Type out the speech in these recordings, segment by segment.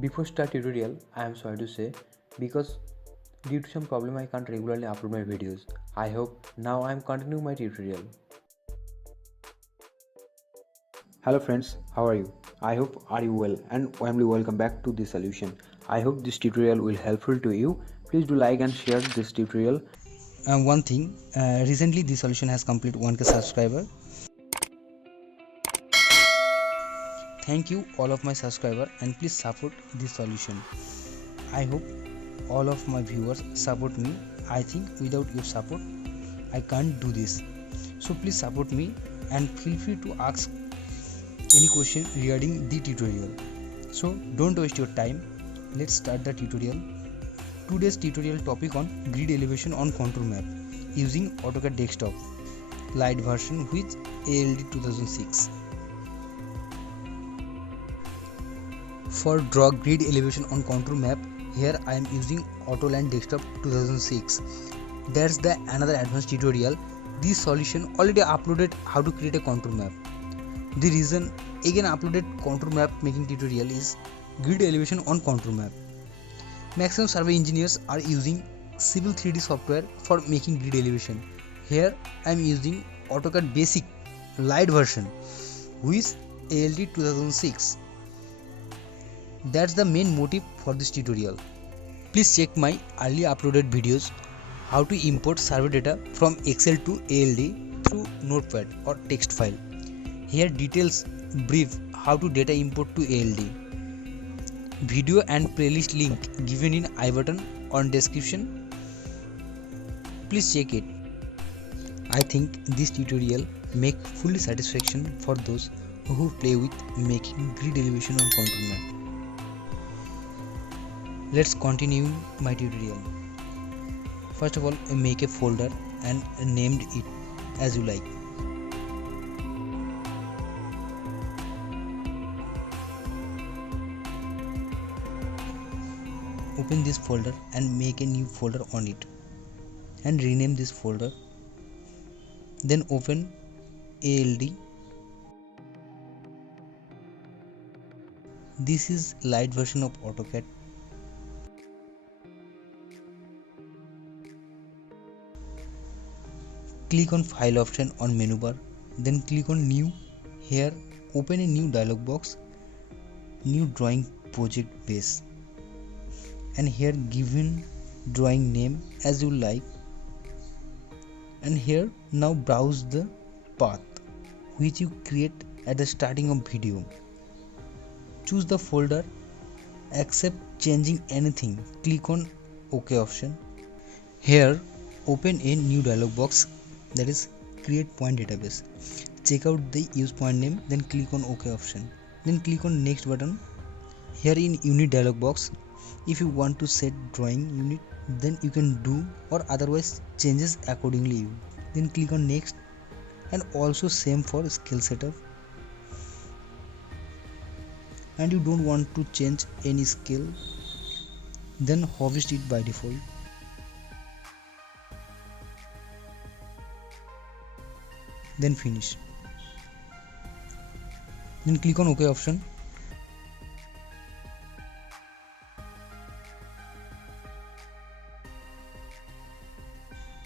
Before start tutorial, I am sorry to say, because due to some problem I can't regularly upload my videos. I hope now I am continuing my tutorial. Hello friends, how are you? I hope are you well and warmly welcome back to this solution. I hope this tutorial will helpful to you. Please do like and share this tutorial. One thing, recently this solution has completed 1k subscriber. Thank you all of my subscriber and please support this solution. I hope all of my viewers support me. I think without your support I can't do this. So please support me and feel free to ask any question regarding the tutorial. So don't waste your time. Let's start the tutorial. Today's tutorial topic on grid elevation on contour map using AutoCAD desktop light version with ALD 2006. For draw grid elevation on contour map, here I am using AutoCAD desktop 2006. That's the another advanced tutorial. This solution already uploaded how to create a contour map. The reason again uploaded contour map making tutorial is grid elevation on contour map. Maximum survey engineers are using Civil 3D software for making grid elevation. Here I am using AutoCAD basic light version with ALD 2006. That's the main motive for this tutorial. Please check my early uploaded videos how to import survey data from Excel to ALD through Notepad or text file. Here details brief how to data import to ALD. Video and playlist link given in I button on description. Please check it. I think this tutorial make fully satisfaction for those who play with making grid elevation on contour map. Let's continue my tutorial. First of all, make a folder and named it as you like. Open this folder and make a new folder on it and rename this folder. Then open ALD. This is light version of AutoCAD. Click on file option on menu bar, then click on new. Here open a new dialog box, new drawing project base, and here given drawing name as you like, and here now browse the path which you create at the starting of video. Choose the folder, accept changing anything, click on OK option. Here open a new dialog box, that is create point database. Check out the use point name, then click on OK option, then click on next button. Here in unit dialog box, if you want to set drawing unit, then you can do, or otherwise changes accordingly. Then click on next, and also same for scale setup. And you don't want to change any scale, then harvest it by default. Then finish. Then click on OK option.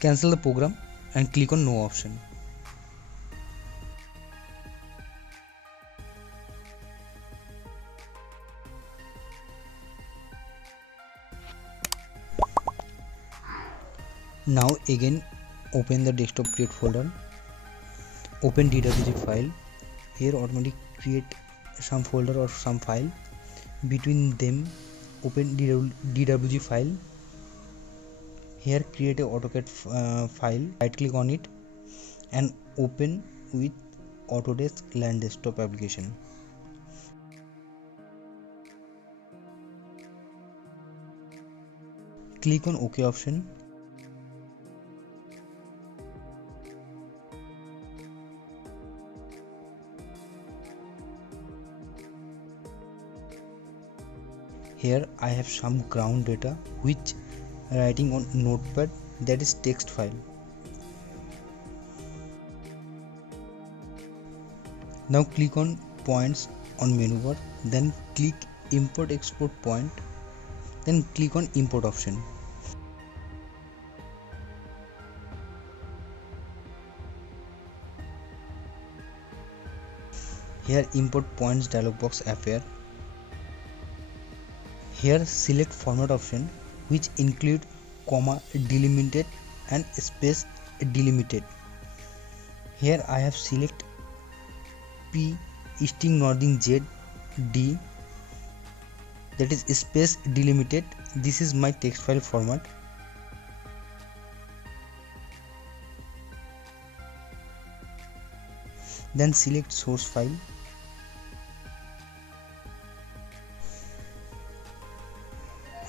Cancel the program and click on No option. Now again open the desktop create folder. Open DWG file. Here automatically create some folder or some file. Between them open DWG file. Here create a AutoCAD file. Right click on it and open with Autodesk Land Desktop application. Click on OK option. Here I have some ground data which writing on Notepad, that is text file. Now click on points on menu bar, then click import export point, then click on import option. Here import points dialog box appear. Here select format option, which include comma delimited and space delimited. Here I have select P easting northing Z D, that is space delimited. This is my text file format. Then select source file.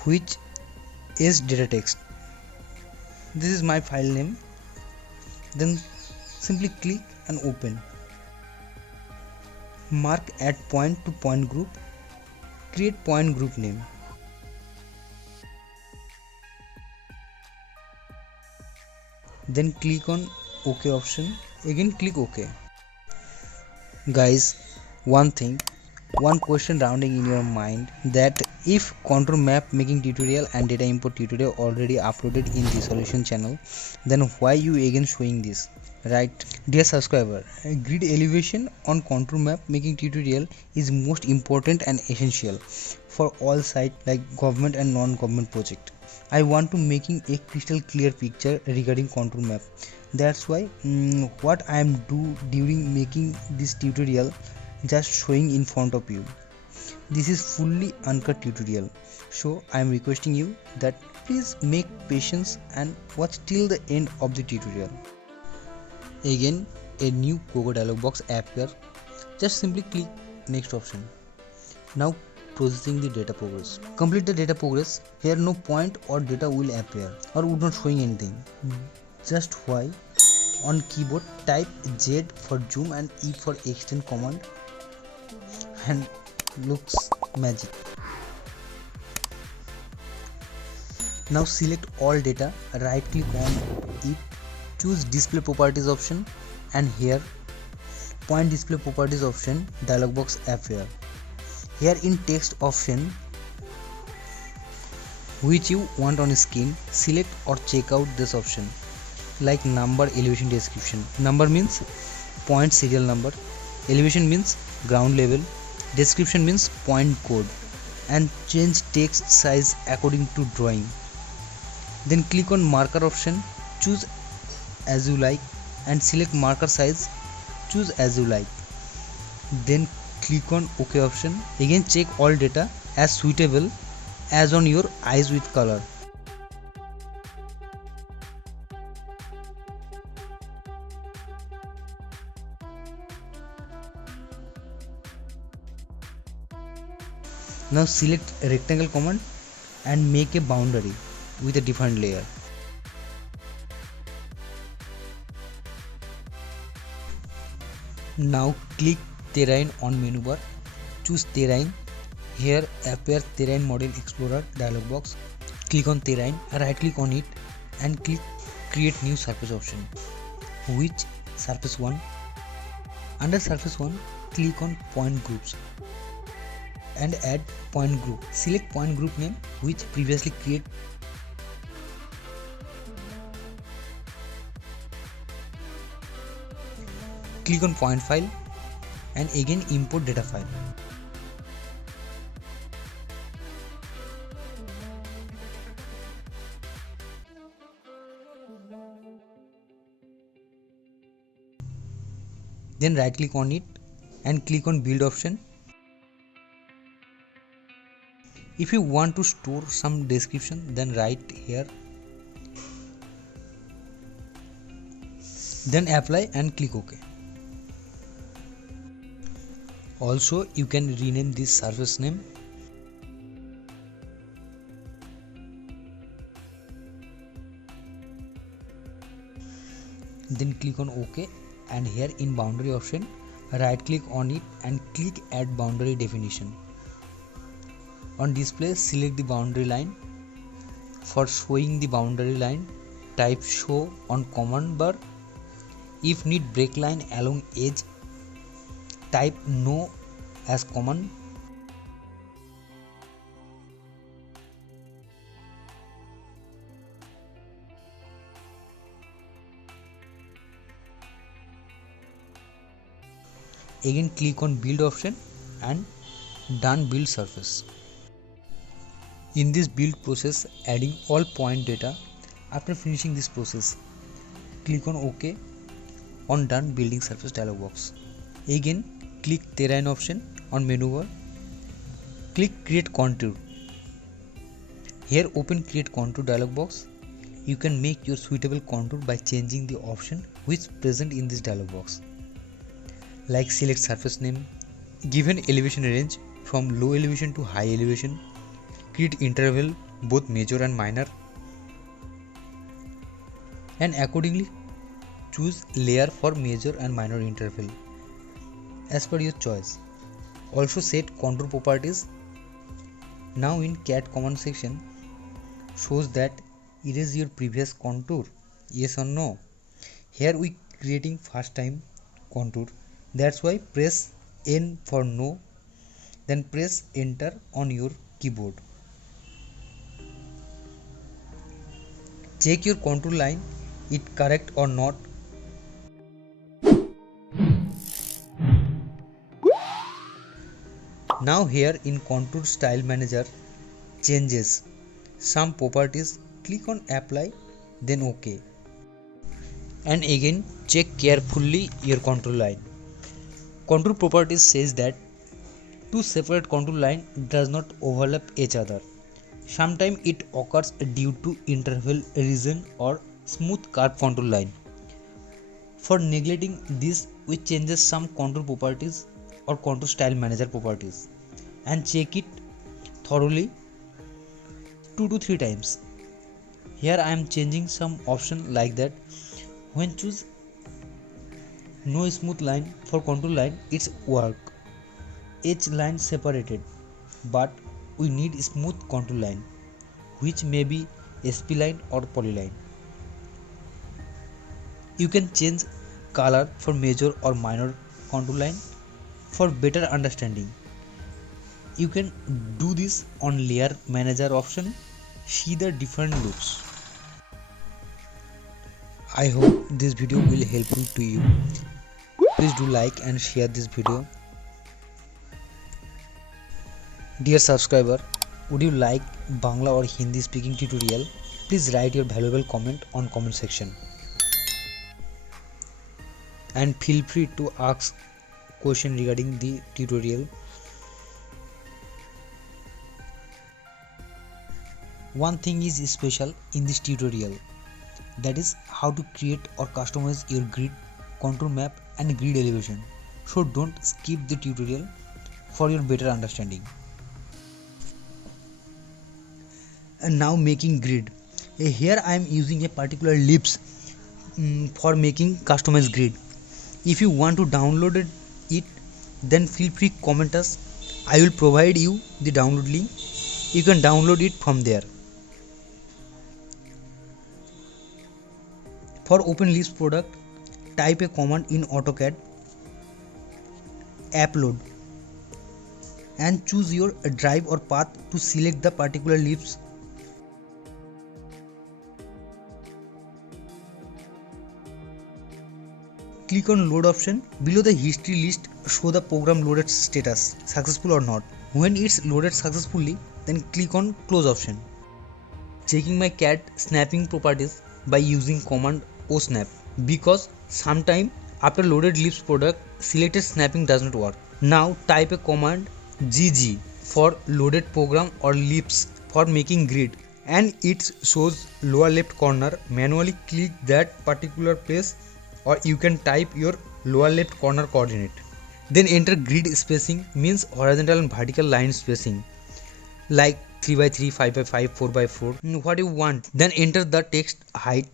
Which is data text. This is my file name. Then simply click and open. Mark add point to point group. Create point group name. Then click on OK option. Again click OK. Guys, one question rounding in your mind, that if contour map making tutorial and data import tutorial already uploaded in the solution channel, then why you again showing this, right? Dear subscriber, grid elevation on contour map making tutorial is most important and essential for all sites like government and non-government project. I want to making a crystal clear picture regarding contour map. That's why what I am do during making this tutorial, just showing in front of you. This is fully uncut tutorial, so I am requesting you that please make patience and watch till the end of the tutorial. Again a new Coco dialog box appear. Just simply click next option. Now processing the data progress. Complete the data progress. Here no point or data will appear or would not showing anything. Just why on keyboard type Z for zoom and E for extend command, and looks magic. Now select all data, right click on it, choose display properties option, and here point display properties option dialog box appear. Here in text option which you want on screen, select or check out this option like number, elevation, description. Number means point serial number, elevation means ground level, description means point code, and change text size according to drawing. Then click on marker option, choose as you like, and select marker size, choose as you like. Then click on OK option. Again check all data as suitable as on your eyes with color. Now select rectangle command and make a boundary with a different layer. Now click terrain on menu bar, choose terrain. Here appear terrain model explorer dialog box. Click on terrain, right click on it and click create new surface option. Which surface 1? Under surface 1 click on point groups and add point group. Select point group name which previously create. Click on point file and again import data file. Then right click on it and click on build option. If you want to store some description, then write here. Then apply and click OK. Also you can rename this surface name. Then click on OK, and here in boundary option right click on it and click add boundary definition. On display select the boundary line. For showing the boundary line type show on command bar. If need break line along edge type no as command. Again click on build option and done build surface. In this build process, adding all point data. After finishing this process, click on OK on done building surface dialog box. Again click terrain option on menu bar. Click create contour. Here open create contour dialog box. You can make your suitable contour by changing the option which present in this dialog box. Like select surface name, give an elevation range from low elevation to high elevation, create interval both major and minor, and accordingly choose layer for major and minor interval as per your choice. Also set contour properties. Now in cat command section shows that erase your previous contour, yes or no. Here we creating first time contour, that's why press N for no, then press enter on your keyboard. Check your contour line, it correct or not. Now here in contour style manager, changes some properties, click on apply, then OK. And again check carefully your contour line. Contour properties says that two separate contour line does not overlap each other. Sometimes it occurs due to interval region or smooth curve contour line. For neglecting this, we changes some contour properties or contour style manager properties and check it thoroughly 2 to 3 times. Here I am changing some option like that. When choose no smooth line for contour line, it's work. Each line separated, but we need smooth contour line, which may be SP line or polyline. You can change color for major or minor contour line for better understanding. You can do this on layer manager option. See the different looks. I hope this video will helpful to you. Please do like and share this video. Dear subscriber, would you like Bangla or Hindi speaking tutorial? Please write your valuable comment on comment section. And feel free to ask question regarding the tutorial. One thing is special in this tutorial, that is how to create or customize your grid, contour map and grid elevation. So don't skip the tutorial for your better understanding. And now making grid. Here I am using a particular ellipse for making customized grid. If you want to download it, then feel free comment us. I will provide you the download link. You can download it from there. For open ellipse product, type a command in AutoCAD, upload, and choose your drive or path to select the particular ellipse. Click on load option. Below the history list, show the program loaded status, successful or not. When it's loaded successfully, then click on close option. Checking my CAD snapping properties by using command osnap, because sometime after loaded ellipse product, selected snapping does not work. Now type a command gg for loaded program or ellipse for making grid, and it shows lower left corner. Manually click that particular place, or you can type your lower left corner coordinate. Then enter grid spacing, means horizontal and vertical line spacing, like 3x3, 5x5, 4x4, what you want. Then enter the text height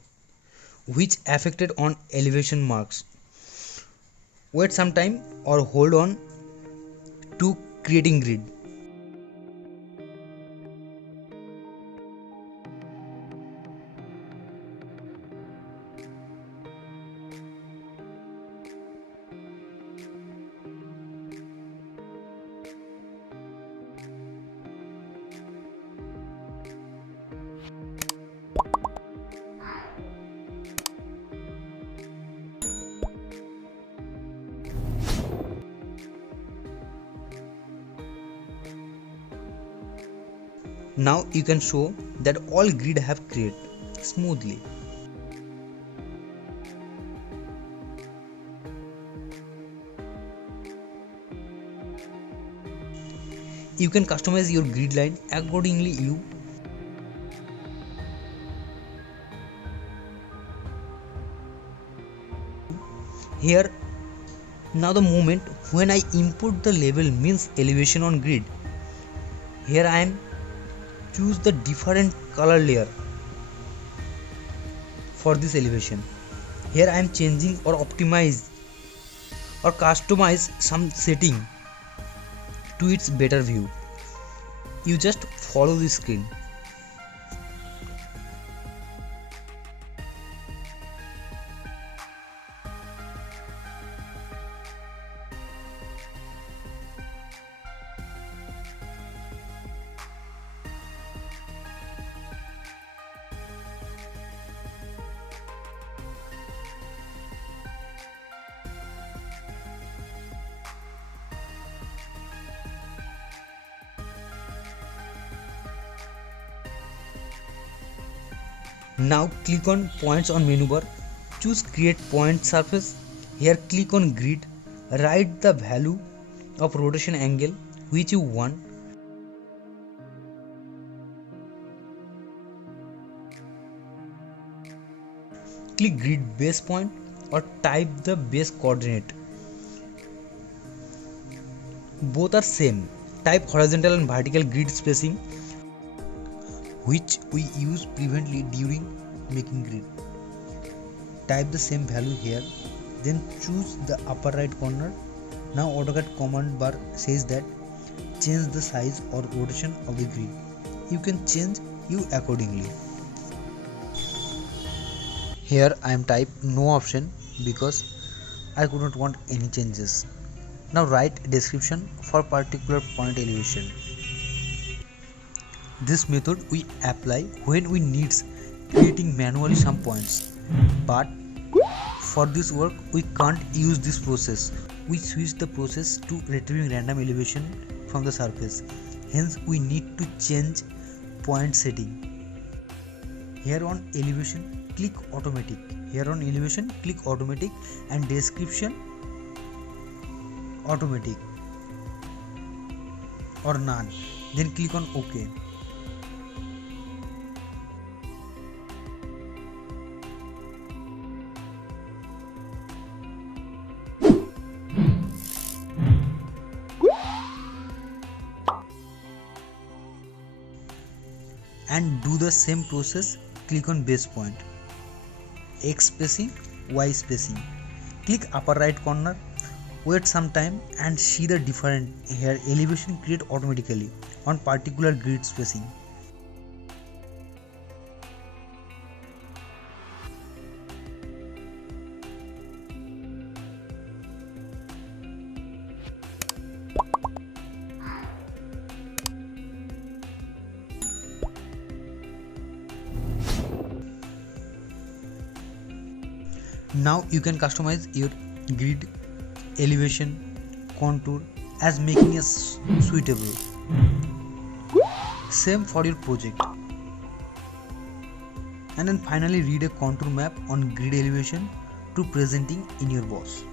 which affected on elevation marks. Wait some time or hold on to creating grid. Now you can show that all grid have created smoothly. You can customize your grid line accordingly you. Here now the moment when I input the label means elevation on grid. Here I am choose the different color layer for this elevation. Here I am changing or optimize or customize some setting to its better view. You just follow the screen. Now click on points on menu bar, choose create point surface. Here click on grid, write the value of rotation angle which you want. Click grid base point or type the base coordinate. Both are same. Type horizontal and vertical grid spacing which we use previously during making grid. Type the same value here, then choose the upper right corner. Now AutoCAD command bar says that change the size or rotation of the grid. You can change you accordingly. Here I am type no option because I could not want any changes. Now write description for particular point elevation. This method we apply when we needs creating manually some points, but for this work we can't use this process. We switch the process to retrieving random elevation from the surface. Hence we need to change point setting. Here on elevation click automatic. Here on elevation click automatic and description automatic or none. Then click on OK. And do the same process. Click on base point, X spacing, Y spacing. Click upper right corner, wait some time and see the different here elevation create automatically on particular grid spacing. Now you can customize your grid, elevation, contour as making it suitable. Same for your project. And then finally read a contour map on grid elevation to presenting in your boss.